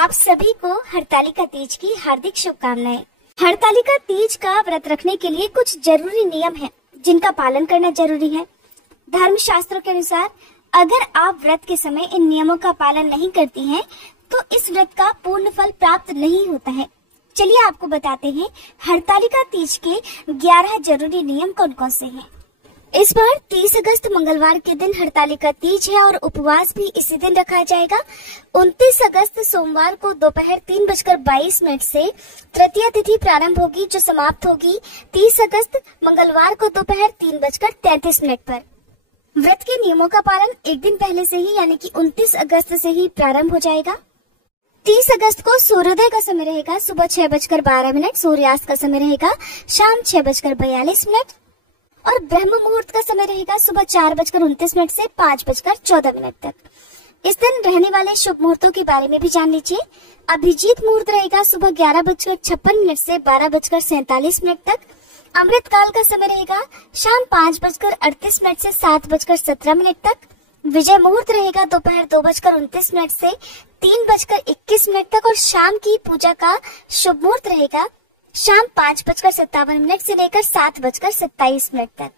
आप सभी को हरतालिका तीज की हार्दिक शुभकामनाएं। हरतालिका तीज का व्रत रखने के लिए कुछ जरूरी नियम हैं, जिनका पालन करना जरूरी है। धर्म शास्त्रों के अनुसार अगर आप व्रत के समय इन नियमों का पालन नहीं करती हैं, तो इस व्रत का पूर्ण फल प्राप्त नहीं होता है। चलिए आपको बताते हैं हरतालिका तीज के 11 जरूरी नियम कौन कौन से हैं। इस बार 30 अगस्त मंगलवार के दिन हरतालिका तीज है और उपवास भी इसी दिन रखा जाएगा। 29 अगस्त सोमवार को दोपहर 3:22 से तृतीया तिथि प्रारंभ होगी, जो समाप्त होगी 30 अगस्त मंगलवार को दोपहर 3:33 पर। व्रत के नियमों का पालन एक दिन पहले से ही यानी कि 29 अगस्त से ही प्रारंभ हो जाएगा। 30 अगस्त को सूर्योदय का समय रहेगा सुबह 6:12, सूर्यास्त का समय रहेगा शाम 6:42 और ब्रह्म मुहूर्त का समय रहेगा सुबह 4:29 से 5:14 तक। इस दिन रहने वाले शुभ मुहूर्तों के बारे में भी जान लीजिए। अभिजीत मुहूर्त रहेगा सुबह 11:56 से 12:47 तक। अमृत काल का समय रहेगा शाम 5:38 से 7:17 तक। विजय मुहूर्त रहेगा दोपहर 2:29 से 3:21 तक और शाम की पूजा का शुभ मुहूर्त रहेगा शाम 5:57 से लेकर 7:27 तक।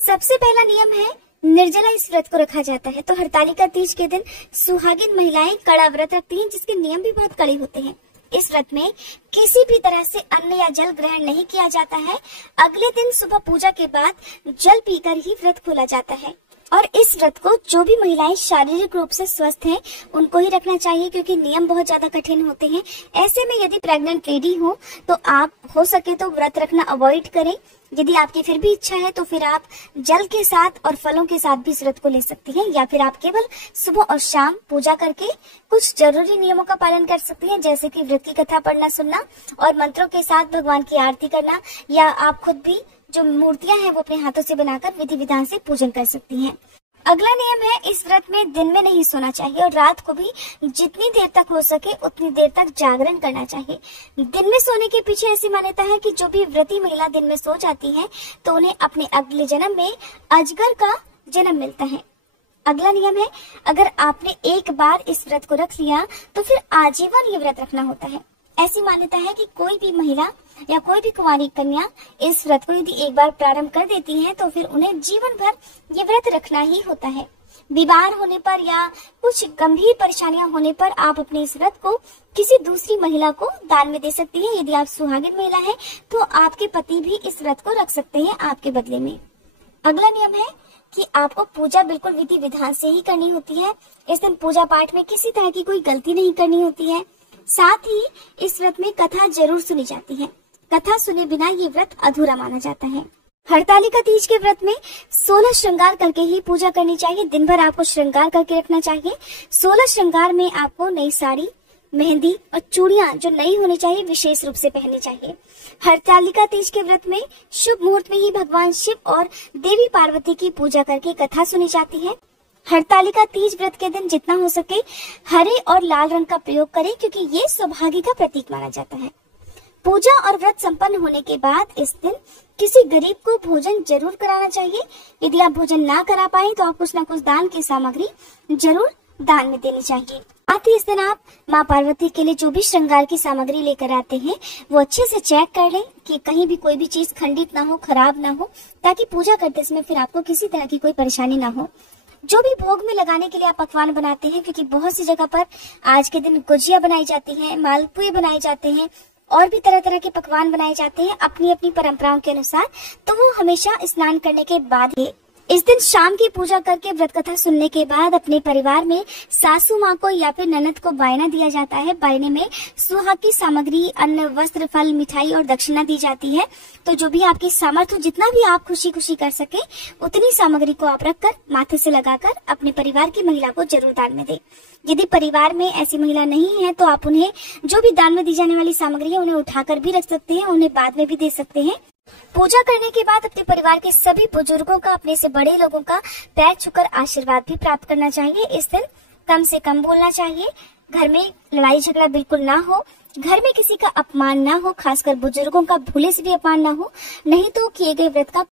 सबसे पहला नियम है निर्जला इस व्रत को रखा जाता है। तो हरतालिका तीज के दिन सुहागिन महिलाएं कड़ा व्रत रखती हैं, जिसके नियम भी बहुत कड़े होते हैं। इस व्रत में किसी भी तरह से अन्न या जल ग्रहण नहीं किया जाता है। अगले दिन सुबह पूजा के बाद जल पीकर ही व्रत खोला जाता है। और इस व्रत को जो भी महिलाएं शारीरिक रूप से स्वस्थ हैं, उनको ही रखना चाहिए, क्योंकि नियम बहुत ज्यादा कठिन होते हैं। ऐसे में यदि प्रेग्नेंट लेडी हो तो आप हो सके तो व्रत रखना अवॉइड करें। यदि आपकी फिर भी इच्छा है तो फिर आप जल के साथ और फलों के साथ भी इस व्रत को ले सकती हैं, या फिर आप केवल सुबह और शाम पूजा करके कुछ जरूरी नियमों का पालन कर सकती हैं, जैसे कि व्रत की कथा पढ़ना सुनना और मंत्रों के साथ भगवान की आरती करना, या आप खुद भी जो मूर्तियां हैं वो अपने हाथों से बनाकर विधि विधान से पूजन कर सकती हैं। अगला नियम है इस व्रत में दिन में नहीं सोना चाहिए और रात को भी जितनी देर तक हो सके उतनी देर तक जागरण करना चाहिए। दिन में सोने के पीछे ऐसी मान्यता है कि जो भी व्रती महिला दिन में सो जाती है तो उन्हें अपने अगले जन्म में अजगर का जन्म मिलता है। अगला नियम है अगर आपने एक बार इस व्रत को रख लिया तो फिर आजीवन ये व्रत रखना होता है। ऐसी मान्यता है कि कोई भी महिला या कोई भी कुंवारी कन्या इस व्रत को यदि एक बार प्रारंभ कर देती है तो फिर उन्हें जीवन भर ये व्रत रखना ही होता है। बीमार होने पर या कुछ गंभीर परेशानियां होने पर आप अपने इस व्रत को किसी दूसरी महिला को दान में दे सकती हैं। यदि आप सुहागिन महिला हैं तो आपके पति भी इस व्रत को रख सकते हैं आपके बदले में। अगला नियम है कि आपको पूजा बिल्कुल विधि विधान से ही करनी होती है। इस दिन पूजा पाठ में किसी तरह की कोई गलती नहीं करनी होती है। साथ ही इस व्रत में कथा जरूर सुनी जाती है। कथा सुने बिना ये व्रत अधूरा माना जाता है। हरतालिका तीज के व्रत में 16 श्रृंगार करके ही पूजा करनी चाहिए। दिन भर आपको श्रृंगार करके रखना चाहिए। 16 श्रृंगार में आपको नई साड़ी, मेहंदी और चूड़ियां जो नई होनी चाहिए विशेष रूप से पहननी चाहिए। हरतालिका तीज के व्रत में शुभ मुहूर्त में ही भगवान शिव और देवी पार्वती की पूजा करके कथा सुनी जाती है। हरतालिका तीज व्रत के दिन जितना हो सके हरे और लाल रंग का प्रयोग करें, क्योंकि ये सौभाग्य का प्रतीक माना जाता है। पूजा और व्रत संपन्न होने के बाद इस दिन किसी गरीब को भोजन जरूर कराना चाहिए। यदि आप भोजन ना करा पाए तो आप कुछ न कुछ दान की सामग्री जरूर दान में देनी चाहिए। साथ ही इस दिन आप माँ पार्वती के लिए जो भी श्रृंगार की सामग्री लेकर आते हैं वो अच्छे से चेक कर लें कि कहीं भी कोई भी चीज खंडित ना हो, खराब ना हो, ताकि पूजा करते समय फिर आपको किसी तरह की कोई परेशानी ना हो। जो भी भोग में लगाने के लिए आप पकवान बनाते हैं, क्योंकि बहुत सी जगह पर आज के दिन गुजिया बनाई जाती है, मालपुए बनाए जाते हैं और भी तरह तरह के पकवान बनाए जाते हैं अपनी अपनी परंपराओं के अनुसार, तो वो हमेशा स्नान करने के बाद ही। इस दिन शाम की पूजा करके व्रत कथा सुनने के बाद अपने परिवार में सासू माँ को या फिर ननद को बायना दिया जाता है। बायने में सुहाग की सामग्री, अन्न, वस्त्र, फल, मिठाई और दक्षिणा दी जाती है। तो जो भी आपकी सामर्थ्य हो, जितना भी आप खुशी खुशी कर सके उतनी सामग्री को आप रखकर माथे से लगाकर अपने परिवार की महिला को जरूर दान में दें। यदि परिवार में ऐसी महिला नहीं है तो आप उन्हें जो भी दान में दी जाने वाली सामग्री है उन्हें उठाकर भी रख सकते हैं, उन्हें बाद में भी दे सकते हैं। पूजा करने के बाद अपने परिवार के सभी बुजुर्गों का, अपने से बड़े लोगों का पैर छूकर आशीर्वाद भी प्राप्त करना चाहिए। इस दिन कम से कम बोलना चाहिए। घर में लड़ाई झगड़ा बिल्कुल ना हो। घर में किसी का अपमान ना हो, खासकर बुजुर्गों का भूले से भी अपमान ना हो, नहीं तो किए गए व्रत का